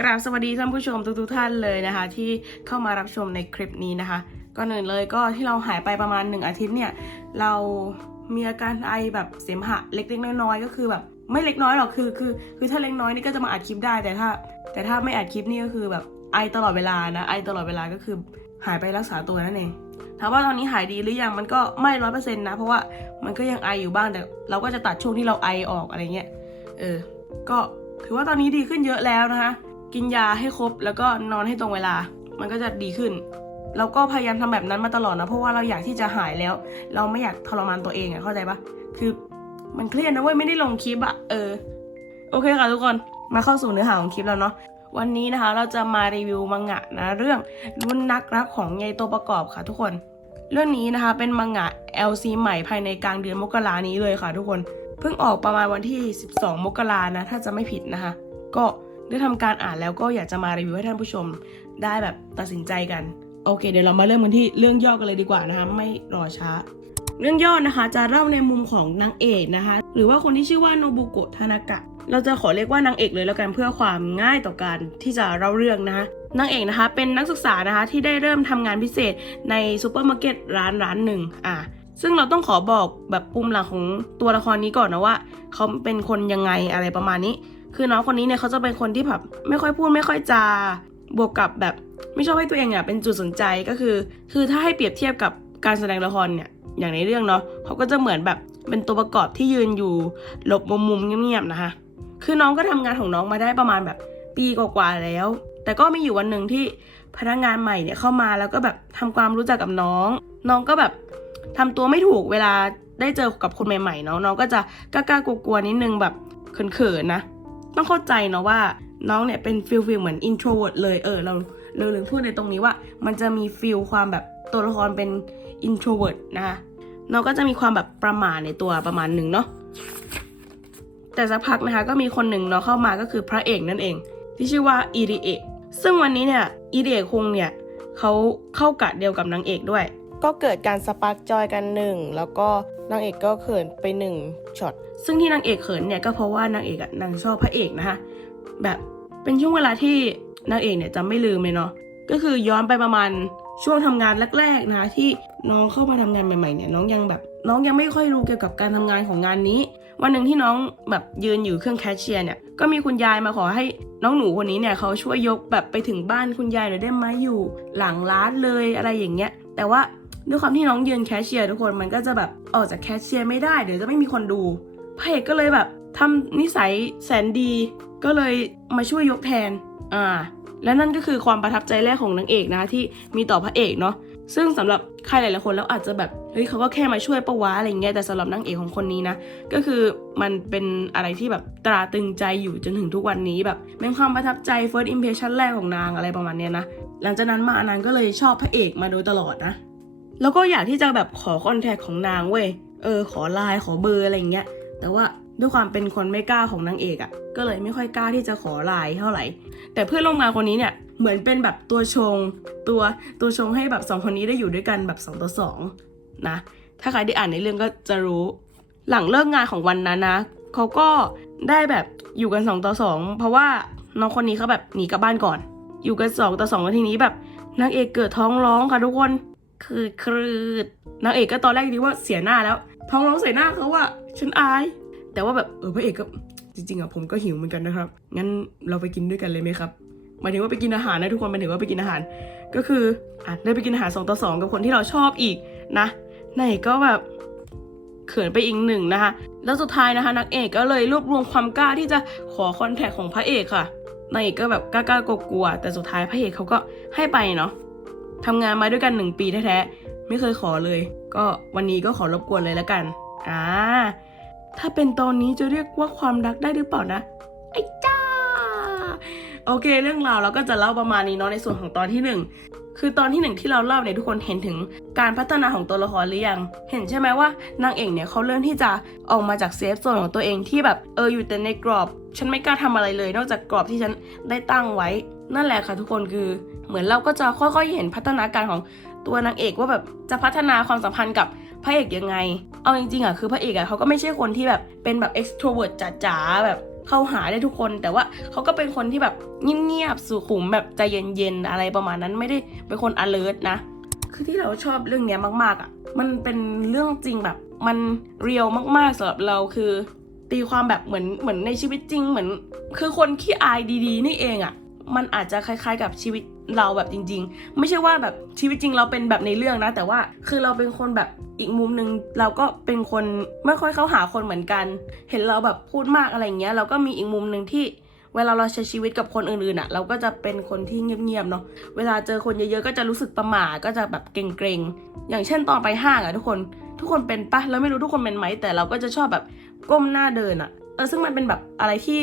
กราบสวัสดีท่านผู้ชมทุกๆท่านเลยนะคะ ที่เข้ามารับชมในคลิปนี้นะคะก่อนอื่นเลยก็ที่เราหายไปประมาณหนึ่งอาทิตย์เนี่ย เรามีอาการไอแบบเสมหะเล็กๆน้อยๆก็คือแบบไม่เล็กน้อยหรอกคือคือคือถ้าเล็กน้อยนี่ก็จะมาอัดคลิปได้แต่ถ้า แต่ถ้าไม่อัดคลิปนี่ก็คือแบบไอตลอดเวลานะไอตลอดเวลาก็คือหายไปรักษาตัวนั่นเองถามว่าตอนนี้หายดีหรือยังมันก็ไม่ร้อยเปอร์เซ็นต์นะเพราะว่ามันก็ยังไออยู่บ้างแต่ เราก็จะตัดช่วงที่เราไอออกอะไรเงี้ยเออก็ถือว่าตอนนี้ดีขึ้นเยอะแล้วนะคะ กินยาให้ครบ แล้วก็นอนให้ตรงเวลา มันก็จะดีขึ้น เราก็พยายามทำแบบนั้นมาตลอดนะ เพราะว่าเราอยากที่จะหายแล้ว เราไม่อยากทรมานตัวเองอะเข้าใจปะคือมันเครียดนะเว้ยไม่ได้ลงคลิปอะเออ โอเคค่ะทุกคน มาเข้าสู่เนื้อหาของคลิปแล้วเนาะวันนี้นะคะเราจะมารีวิวมังงะนะเรื่องรุ่นนักรักของยายตัวประกอบค่ะทุกคน เรื่องนี้นะคะเป็นมังงะ LC ใหม่ภายในกลางเดือนมกรานี้เลยค่ะทุกคน เพิ่งออกประมาณวันที่ 12 มกรานะถ้าจะไม่ผิดนะคะ ก็ ได้ทำการอ่านแล้วก็อยากจะมารีวิวให้ท่านผู้ชมได้แบบตัดสินใจกัน โอเค เดี๋ยวเรามาเริ่มกันที่เรื่องย่อกันเลยดีกว่านะคะ ไม่รอช้า เรื่องย่อนะคะจะเล่าในมุมของนางเอกนะคะ หรือว่าคนที่ชื่อว่าโนบุโกะทานากะ เราจะขอเรียกว่านางเอกเลยแล้วกันเพื่อความง่ายต่อการที่จะเล่าเรื่องนะคะนางเอกนะคะเป็นนักศึกษานะคะที่ได้เริ่มทำงานพิเศษในซูเปอร์มาร์เก็ตร้านร้านหนึ่งอะซึ่งเราต้องขอบอกแบบปุ่มหลังของตัวละครนี้ก่อนนะว่าเขาเป็นคนยังไงอะไรประมาณนี้ คือน้องคนนี้เนี่ยเขาจะเป็นคนที่แบบไม่ค่อยพูดไม่ค่อยจา บวกกับแบบไม่ชอบให้ตัวเองเนี่ยเป็นจุดสนใจก็คือ คือถ้าให้เปรียบเทียบกับการแสดงละครเนี่ยอย่างในเรื่องเนาะเขาก็จะเหมือนแบบเป็นตัวประกอบที่ยืนอยู่หลบมุมมุมเงียบๆนะคะ คือน้องก็ทำงานของน้องมาได้ประมาณแบบปีกว่าๆแล้ว แต่ก็มีอยู่วันหนึ่งที่พนักงานใหม่เนี่ยเข้ามาแล้วก็แบบทำความรู้จักกับน้อง น้องก็แบบทำตัวไม่ถูกเวลาได้เจอกับคนใหม่ๆเนาะน้องก็จะกล้ากลัวๆนิดนึงแบบเขินๆนะ ต้องเข้าใจเนาะว่าน้องเนี่ยเป็นฟิลฟิลเหมือน introvert เลยเออเราเราลืมพูดในตรงนี้ว่า มันจะมีฟิลความแบบตัวละครเป็น introvert นะคะน้องก็จะมีความแบบประหม่าในตัวประมาณหนึ่งเนาะแต่สักพักนะคะก็มีคนหนึ่งเนาะเข้ามาก็คือพระเอกนั่นเอง ที่ชื่อว่าอีริเอะซึ่งวันนี้เนี่ยอีริเอะคงเนี่ยเขาเข้ากะเดียวกับนางเอกด้วย ก็เกิดการสปาร์กจอยกันหนึ่งแล้วก็ นางเอกก็เขินไปหนึ่งช็อตซึ่งที่นางเอกเขินเนี่ยก็เพราะว่านางเอกอะนางชอบพระเอกนะคะแบบเป็นช่วงเวลาที่นางเอกเนี่ยจำไม่ลืมเลยเนาะก็คือย้อนไปประมาณช่วงทำงานแรกๆนะคะที่น้องเข้ามาทำงานใหม่ๆเนี่ยน้องยังแบบ น้องยังไม่ค่อยรู้เกี่ยวกับการทำงานของงานนี้ วันหนึ่งที่น้องแบบยืนอยู่เครื่องแคชเชียร์เนี่ยก็มีคุณยายมาขอให้น้องหนูคนนี้เนี่ยเขาช่วยยกแบบไปถึงบ้านคุณยายหน่อยได้ไหมอยู่หลังร้านเลยอะไรอย่างเงี้ยแต่ว่า ด้วยความที่น้องยืนแคชเชียร์ทุกคนมันก็จะแบบออกจากแคชเชียร์ไม่ได้เดี๋ยวจะไม่มีคนดูพระเอกก็เลยแบบทำนิสัยแสนดี ก็เลยมาช่วยยกแทนอ่าและนั่นก็คือความประทับใจแรกของนางเอกนะที่มีต่อพระเอกเนาะซึ่งสำหรับใครหลายๆคนแล้วอาจจะแบบเฮ้ยเขาก็แค่มาช่วยปะวะอะไรเงี้ยแต่สำหรับนางเอกของคนนี้นะก็คือมันเป็นอะไรที่แบบตราตึงใจอยู่จนถึงทุกวันนี้แบบเป็นความประทับใจ first impression แรกของนางอะไรประมาณเนี้ยนะหลังจากนั้นมานางก็เลยชอบพระเอกมาโดยตลอดนะ แล้วก็อยากที่จะแบบขอคอนแทคของนางเว้ย เออ ขอไลน์ขอเบอร์อะไรเงี้ย แต่ว่าด้วยความเป็นคนไม่กล้าของนางเอกอะ่ะ ก็เลยไม่ค่อยกล้าที่จะขอไลน์เท่าไหร่ แต่เพื่อนร่วมงานคนนี้เนี่ย เหมือนเป็นแบบตัวชง ตัวตัวชงให้แบบสองคนนี้ได้อยู่ด้วยกันแบบ2ต่อ2นะ ถ้าใครได้อ่านในเรื่องก็จะรู้ หลังเลิกงานของวันนั้นนะ เขาก็ได้แบบอยู่กัน2ต่อ2เพราะว่าน้องคนนี้เขาแบบหนีกลับบ้านก่อน อยู่กัน2ต่อ2แล้วทีนี้แบบนางเอกเกิดท้องร้องค่ะทุกคน คือครืดนางเอกก็ตอนแรกคิดว่าเสียหน้าแล้ว ท้องร้องใส่หน้าเขาว่าฉันอาย แต่ว่าแบบเออพระเอกก็จริงๆอะผมก็หิวเหมือนกันนะครับ งั้นเราไปกินด้วยกันเลยไหมครับหมายถึงว่าไปกินอาหารนะทุกคนหมายถึงว่าไปกินอาหาร ก็คืออะได้ไปกินอาหารสองต่อสองกับคนที่เราชอบอีกนะนางเอกก็แบบเขินไปอีกหนึ่งนะคะ แล้วสุดท้ายนะคะนักเอกก็เลยรวบรวมความกล้าที่จะขอคอนแทคของพระเอกค่ะนางเอกก็แบบกล้ากลัวๆแต่สุดท้ายพระเอกเขาก็ให้ไปเนาะ ทำงานมาด้วยกันหนึ่งปีแท้ๆ ไม่เคยขอเลย ก็วันนี้ก็ขอรบกวนเลยแล้วกัน อ่า ถ้าเป็นตอนนี้จะเรียกว่าความรักได้หรือเปล่านะ ไอ้จ้า โอเค เรื่องราวเราก็จะเล่าประมาณนี้เนาะในส่วนของตอนที่หนึ่งคือตอนที่หนึ่งที่เราเล่าเนี่ยทุกคนเห็นถึงการพัฒนาของตัวละครหรือยัง เห็นใช่ไหมว่านางเอกเนี่ยเขาเริ่มที่จะออกมาจากเซฟโซนของตัวเองที่แบบเอออยู่แต่ในกรอบ ฉันไม่กล้าทำอะไรเลย นอกจากกรอบที่ฉันได้ตั้งไว้ นั่นแหละค่ะทุกคนคือเหมือนเราก็จะค่อยๆเห็นพัฒนาการของตัวนางเอกว่าแบบจะพัฒนาความสัมพันธ์กับพระเอกยังไง เอาจริงๆอะคือพระเอกอะเขาก็ไม่ใช่คนที่แบบเป็นแบบ extrovert จ๋าๆแบบเข้าหาได้ทุกคน แต่ว่าเขาก็เป็นคนที่แบบเงียบๆสุขุมแบบใจเย็นๆอะไรประมาณนั้นไม่ได้เป็นคน alert นะ คือที่เราชอบเรื่องเนี้ยมากๆอะมันเป็นเรื่องจริงแบบมันเรียวมากๆสำหรับเราคือ ตีความแบบเหมือนเหมือนในชีวิตจริงเหมือน คือคนขี้อายดี ๆ นี่เองอะ มันอาจจะคล้ายๆ กับชีวิตเราแบบจริง ๆ ไม่ใช่ว่าแบบชีวิตจริงเราเป็นแบบในเรื่องนะ แต่ว่าคือเราเป็นคนแบบอีกมุมหนึ่งเราก็เป็นคนไม่ค่อยเข้าหาคนเหมือนกัน เห็นเราแบบพูดมากอะไรเงี้ยเราก็มีอีกมุมหนึ่งที่เวลาเราใช้ชีวิตกับคนอื่นๆอะ เราก็จะเป็นคนที่เงียบๆเนาะเวลาเจอคนเยอะๆก็จะรู้สึกประหม่าก็จะแบบเกรงๆอย่างเช่นตอนไปห้างอะทุกคนทุกคนเป็นปะเราไม่รู้ทุกคนเป็นไหมแต่เราก็จะชอบแบบก้มหน้าเดินอะเออซึ่งมันเป็นแบบอะไรที่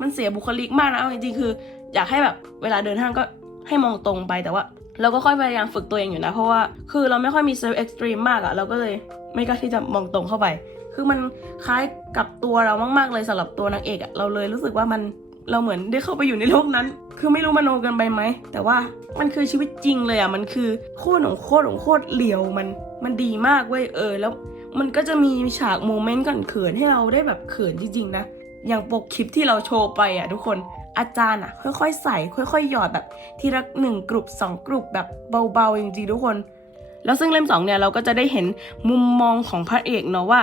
มันเสียบุคลิกมากนะจริงๆคือ อยากให้แบบเวลาเดินห้างก็ให้มองตรงไปแต่ว่าเราก็ค่อยพยายามฝึกตัวเองอยู่นะ เพราะว่าคือเราไม่ค่อยมีเซลล์เอ็กซ์ตรีมมากอะเราก็เลยไม่กล้าที่จะมองตรงเข้าไป คือมันคล้ายกับตัวเรามาก ๆ เลยสำหรับตัวนางเอกอะเราเลยรู้สึกว่ามันเราเหมือนได้เข้าไปอยู่ในโลกนั้น คือไม่รู้มโนเกันไปไหม แต่ว่ามันคือชีวิตจริงเลยอะมันคือโคตรของโคตรของโคตรเหลียวมันมันดีมากเว้ยเออ แล้วมันก็จะมีฉากโมเมนต์ก่อนเขินให้เราได้แบบเขินจริงๆนะอย่างปกคลิปที่เราโชว์ไปอะทุกคน อาจารย์อะค่อยๆ ใส่ค่อยๆ หยอดแบบทีละหนึ่งกลุ่มสองกลุ่มแบบเบาๆจริงๆทุกคน แล้วซึ่งเล่มสองเนี่ยเราก็จะได้เห็นมุมมองของพระเอกเนาะว่า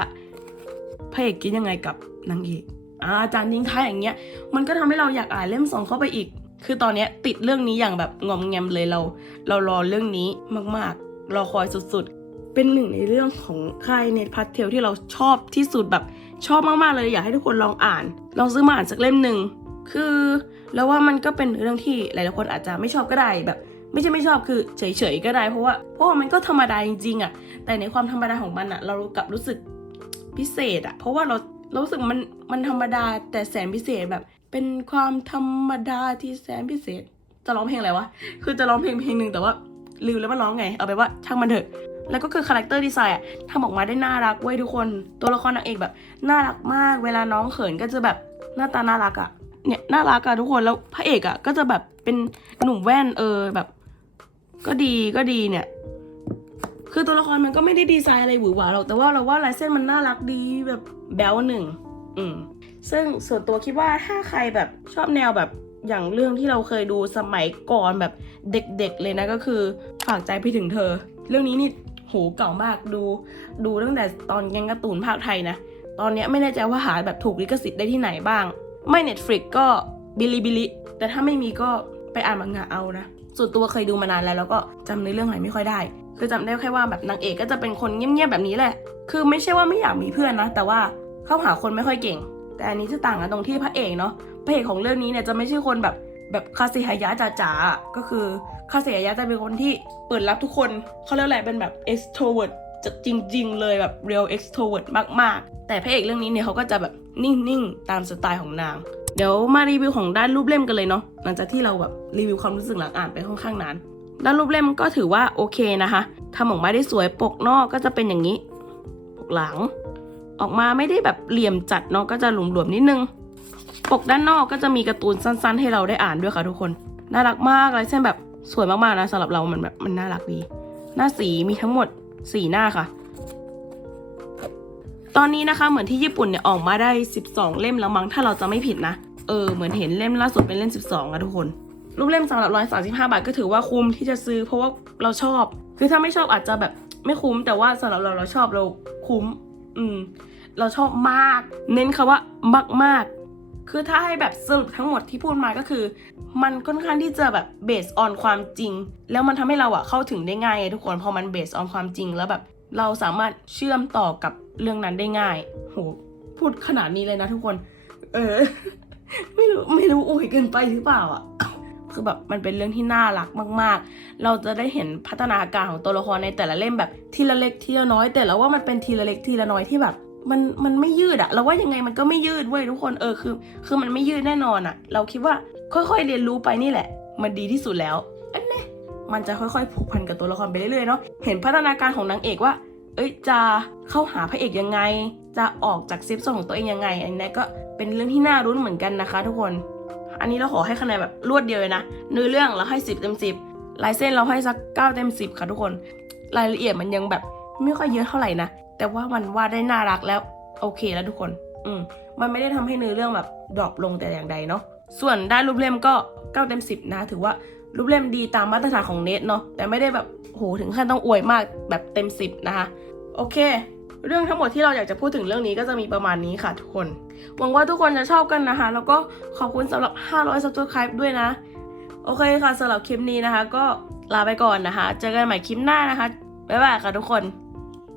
พระเอกคิดยังไงกับนางเอกอาจารย์ยิงท้ายอย่างเงี้ย มันก็ทำให้เราอยากอ่านเล่มสองเข้าไปอีก คือตอนเนี้ยติดเรื่องนี้อย่างแบบงอมแงมเลยเรา เรารอเรื่องนี้มากๆ รอคอยสุดๆ เป็นหนึ่งในเรื่องของค่ายเน็ตพัทเทลที่เราชอบที่สุดแบบชอบมากๆเลยอยากให้ทุกคนลองอ่าน ลองซื้อมาอ่านสักเล่มหนึ่ง คือแล้วว่ามันก็เป็นเรื่องที่หลายๆคนอาจจะไม่ชอบก็ได้แบบ ไม่ใช่ไม่ชอบคือเฉยๆก็ได้เพราะว่าเพราะว่ามันก็ธรรมดาจริงๆอะ่ะ แต่ในความธรรมดาของมันอะ่ะ เรากลับรู้สึกพิเศษอะ่ะ เพราะว่าเราเรารู้สึกมันมันธรรมดาแต่แสนพิเศษแบบ เป็นความธรรมดาที่แสนพิเศษ จะร้องเพลงอะไรวะคือจะร้องเพลงเพลงหนึ่งแต่ว่าลืมแล้วว่าร้องไง เอาไปว่าช่างมันเถอะแล้วก็คือคาแรคเตอร์ดีไซน์อะทำออกมาได้น่ารักเว้ยทุกคน ตัวละครนางเอกแบบ น่ารักมาก เวลาน้องเขินก็จะแบบหน้าตาน่ารักอะ เนี่ยน่ารักอะทุกคนแล้วพระเอกอะก็จะแบบเป็นหนุ่มแว่นเออแบบ ก็ดีก็ดีเนี่ย คือตัวละครมันก็ไม่ได้ดีไซน์อะไรหวือหวาหรอกแต่ว่าเราว่าลายเส้นมันน่ารักดีแบบแบลหนึ่งอืมซึ่งส่วนตัวคิดว่าถ้าใครแบบชอบแนวแบบอย่างเรื่องที่เราเคยดูสมัยก่อนแบบเด็กๆเลยนะก็คือฝากใจไปถึงเธอ เรื่องนี้นี่โหเก่ามากดู ดูตั้งแต่ตอนแกงการ์ตูนภาคไทยนะ ตอนเนี้ยไม่แน่ใจว่าหาแบบถูกลิขสิทธิ์ได้ที่ไหนบ้าง ไม่ Netflix ก็บิลิบิลิแต่ถ้าไม่มีก็ไปอ่านมังงะเอานะ ส่วนตัวเคยดูมานานแล้ว แล้วก็จำในเรื่องไหนไม่ค่อยได้คือจำได้แค่ว่าแบบนางเอกก็จะเป็นคนเงียบๆแบบนี้แหละ คือไม่ใช่ว่าไม่อยากมีเพื่อนนะ แต่ว่าเข้าหาคนไม่ค่อยเก่ง แต่อันนี้จะต่างกันตรงที่พระเอกเนาะ พระเอกของเรื่องนี้เนี่ยจะไม่ใช่คนแบบแบบคาเซฮายะจ๋าๆก็คือคาเซฮายะจะเป็นคนที่เปิดรับทุกคน เขาเรียกอะไรเป็นแบบ extrovert จะจริง ๆ เลยแบบ real extrovert มากๆ แต่พระเอกเรื่องนี้เนี่ยเขาก็จะแบบนิ่ง ๆ ตามสไตล์ของนาง เดี๋ยวมารีวิวของด้านรูปเล่มกันเลยเนาะหลังจากที่เราแบบรีวิวความรู้สึกหลังอ่านไปค่อนข้างนานด้านรูปเล่มก็ถือว่าโอเคนะคะทำออกมาได้สวยปกนอกก็จะเป็นอย่างนี้ ปกหลัง ออกมาไม่ได้แบบเหลี่ยมจัดเนาะก็จะหลวมๆนิดนึง ปกด้านนอกก็จะมีการ์ตูนสั้น ๆ ให้เราได้อ่านด้วยค่ะทุกคน น่ารักมากเลยเส้นแบบสวยมากๆนะสำหรับเรามันแบบมันน่ารักดี หน้าสีมีทั้งหมด สี่หน้าค่ะ ตอนนี้นะคะเหมือนที่ญี่ปุ่นเนี่ยออกมาได้ 12 เล่มแล้วมั้งถ้าเราจะไม่ผิดนะ เออเหมือนเห็นเล่มล่าสุดเป็นเล่ม 12อะทุกคนรูปเล่มสำหรับ135บาทก็ถือว่าคุ้มที่จะซื้อเพราะว่าเราชอบ คือถ้าไม่ชอบอาจจะแบบไม่คุ้มแต่ว่าสำหรับเราเราชอบเราคุ้ม อืม เราชอบมาก เน้นคำว่ามากมาก คือถ้าให้แบบสรุปทั้งหมดที่พูดมาก็คือ มันค่อนข้างที่จะแบบเบสออนความจริง แล้วมันทำให้เราอะเข้าถึงได้ง่ายไงทุกคนพอมันเบสออนความจริง แล้วแบบเราสามารถเชื่อมต่อกับเรื่องนั้นได้ง่ายโหพูดขนาดนี้เลยนะทุกคน เออ ไม่รู้ไม่รู้อวยเกินไปหรือเปล่าอะคือแบบมันเป็นเรื่องที่น่ารักมาก ๆ เราจะได้เห็นพัฒนาการของตัวละครในแต่ละเล่มแบบทีละเล็กทีละน้อย แต่เราว่ามันเป็นทีละเล็กทีละน้อยที่แบบ มันมันไม่ยืดอะเราว่ายังไงมันก็ไม่ยืดเว้ยทุกคนเออคือ คือมันไม่ยืดแน่นอนอะเราคิดว่าค่อยๆเรียนรู้ไปนี่แหละ มันดีที่สุดแล้วอันนี้มันจะค่อยๆผูกพันกับตัวละครไปเรื่อยๆเนาะเห็นพัฒนาการของนางเอกว่า เอ้ยจะเข้าหาพระเอกยังไง จะออกจากเซฟโซนของตัวเองยังไง อันนี้ก็เป็นเรื่องที่น่ารุ้นเหมือนกันนะคะ ทุกคน อันนี้เราขอให้คะแนนแบบรวดเดียวเลยนะเนื้อเรื่องเราให้สิบเต็มสิบลายเส้นเราให้สักเก้าเต็มสิบค่ะทุกคน รายละเอียดมันยังแบบไม่ค่อยเยอะเท่าไหร่นะ แต่ว่ามันวาดได้น่ารักแล้วโอเคแล้วทุกคน อืมมันไม่ได้ทำให้เนื้อเรื่องแบบดรอปลงแต่อย่างใดเนาะ ส่วนด้านรูปเล่มก็9เต็ม10นะ ถือว่ารูปเล่มดีตามมาตรฐานของเน็ตเนาะ แต่ไม่ได้แบบโหถึงขั้นต้องอวยมากแบบเต็ม10นะคะ โอเค เรื่องทั้งหมดที่เราอยากจะพูดถึงเรื่องนี้ก็จะมีประมาณนี้ค่ะทุกคน หวังว่าทุกคนจะชอบกันนะคะ แล้วก็ขอบคุณสำหรับ 500 subscribe ด้วยนะ โอเคค่ะสำหรับคลิปนี้นะคะ ก็ลาไปก่อนนะคะ เจอกันใหม่คลิปหน้านะคะ บ๊ายบายค่ะทุกคน